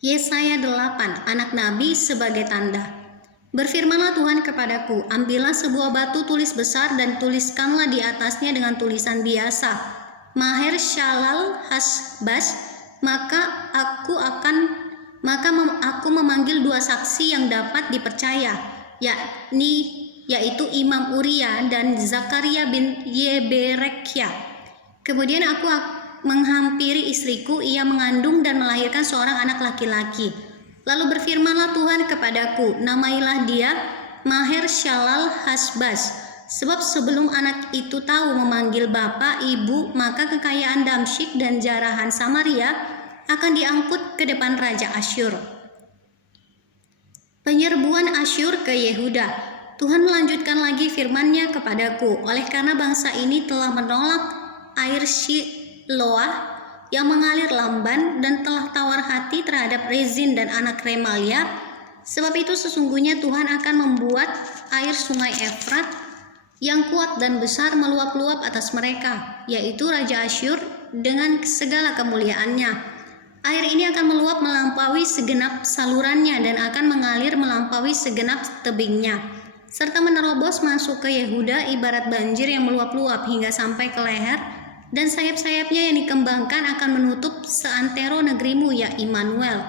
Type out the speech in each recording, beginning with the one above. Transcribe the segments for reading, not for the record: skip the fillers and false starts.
Yesaya 8, anak nabi sebagai tanda. Berfirmanlah Tuhan kepadaku, ambillah sebuah batu tulis besar dan tuliskanlah di atasnya dengan tulisan biasa, Maher Shalal Hasbas, maka aku memanggil dua saksi yang dapat dipercaya, yaitu Imam Uria dan Zakaria bin Yeberekhya. Kemudian aku menghampiri istriku, ia mengandung dan melahirkan seorang anak laki-laki. Lalu berfirmanlah Tuhan kepadaku, namailah dia Maher Shalal Hasbas, sebab sebelum anak itu tahu memanggil bapa ibu, maka kekayaan Damsyik dan jarahan Samaria akan diangkut ke depan Raja Asyur. Penyerbuan Asyur ke Yehuda. Tuhan melanjutkan lagi firman-Nya kepadaku, oleh karena bangsa ini telah menolak air Shiloah yang mengalir lamban dan telah tawar hati terhadap Rezin dan anak Remalia, sebab itu sesungguhnya Tuhan akan membuat air sungai Efrat yang kuat dan besar meluap-luap atas mereka, yaitu Raja Asyur dengan segala kemuliaannya. Air ini akan meluap melampaui segenap salurannya dan akan mengalir melampaui segenap tebingnya, serta menerobos masuk ke Yehuda ibarat banjir yang meluap-luap hingga sampai ke leher, dan sayap-sayapnya yang dikembangkan akan menutup seantero negerimu, ya Immanuel.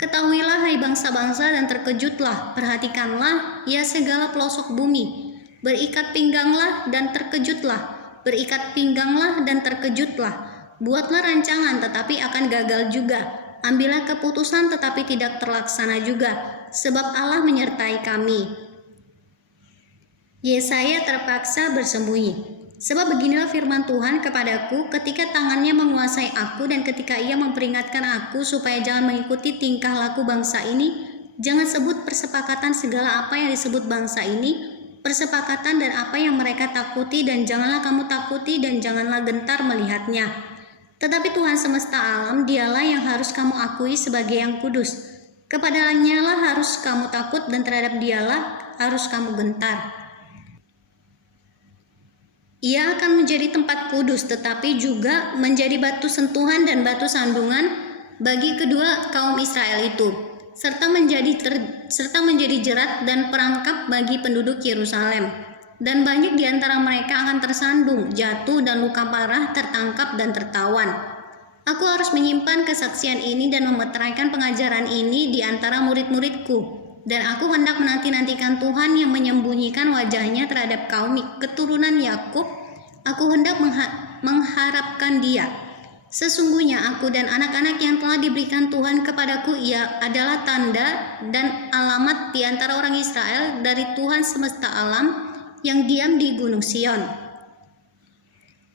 Ketahuilah hai bangsa-bangsa dan terkejutlah, perhatikanlah ya segala pelosok bumi, berikat pingganglah dan terkejutlah, berikat pingganglah dan terkejutlah. Buatlah rancangan tetapi akan gagal juga, ambillah keputusan tetapi tidak terlaksana juga, sebab Allah menyertai kami. Yesaya terpaksa bersembunyi. Sebab beginilah firman Tuhan kepadaku, ketika tangannya menguasai aku dan ketika ia memperingatkan aku supaya jangan mengikuti tingkah laku bangsa ini, jangan sebut persepakatan segala apa yang disebut bangsa ini, persepakatan dan apa yang mereka takuti, dan janganlah kamu takuti dan janganlah gentar melihatnya. Tetapi Tuhan semesta alam, dialah yang harus kamu akui sebagai yang kudus. Kepadanya lah harus kamu takut dan terhadap dialah harus kamu gentar. Ia akan menjadi tempat kudus, tetapi juga menjadi batu sentuhan dan batu sandungan bagi kedua kaum Israel itu, serta menjadi jerat dan perangkap bagi penduduk Yerusalem. Dan banyak di antara mereka akan tersandung, jatuh dan luka parah, tertangkap dan tertawan. Aku harus menyimpan kesaksian ini dan memeteraikan pengajaran ini di antara murid-muridku, dan aku hendak menanti-nantikan Tuhan yang menyembunyikan wajahnya terhadap kaum keturunan Yakub. Aku hendak mengharapkan Dia. Sesungguhnya aku dan anak-anak yang telah diberikan Tuhan kepadaku, ia adalah tanda dan alamat di antara orang Israel dari Tuhan semesta alam yang diam di Gunung Sion.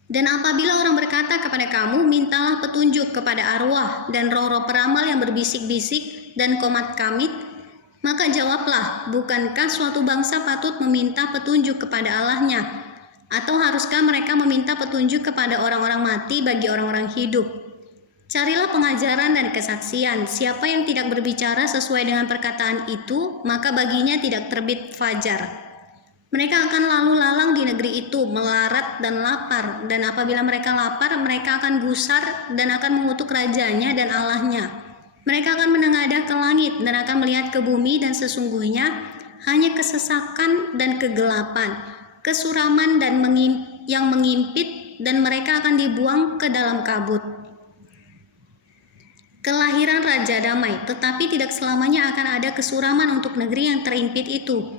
Dan apabila orang berkata kepada kamu, mintalah petunjuk kepada arwah dan roh-roh peramal yang berbisik-bisik dan komat kamit, maka jawablah, bukankah suatu bangsa patut meminta petunjuk kepada Allahnya? Atau haruskah mereka meminta petunjuk kepada orang-orang mati bagi orang-orang hidup? Carilah pengajaran dan kesaksian. Siapa yang tidak berbicara sesuai dengan perkataan itu, maka baginya tidak terbit fajar. Mereka akan lalu lalang di negeri itu, melarat dan lapar. Dan apabila mereka lapar, mereka akan gusar dan akan mengutuk rajanya dan Allahnya. Mereka akan menengadah ke langit dan akan melihat ke bumi, dan sesungguhnya hanya kesesakan dan kegelapan, kesuraman dan yang mengimpit, dan mereka akan dibuang ke dalam kabut. Kelahiran Raja Damai, tetapi tidak selamanya akan ada kesuraman untuk negeri yang terimpit itu.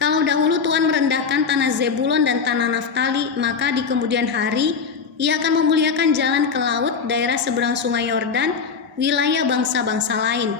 Kalau dahulu Tuhan merendahkan tanah Zebulon dan tanah Naftali, maka di kemudian hari Ia akan memuliakan jalan ke laut, daerah seberang sungai Yordan, wilayah bangsa-bangsa lain.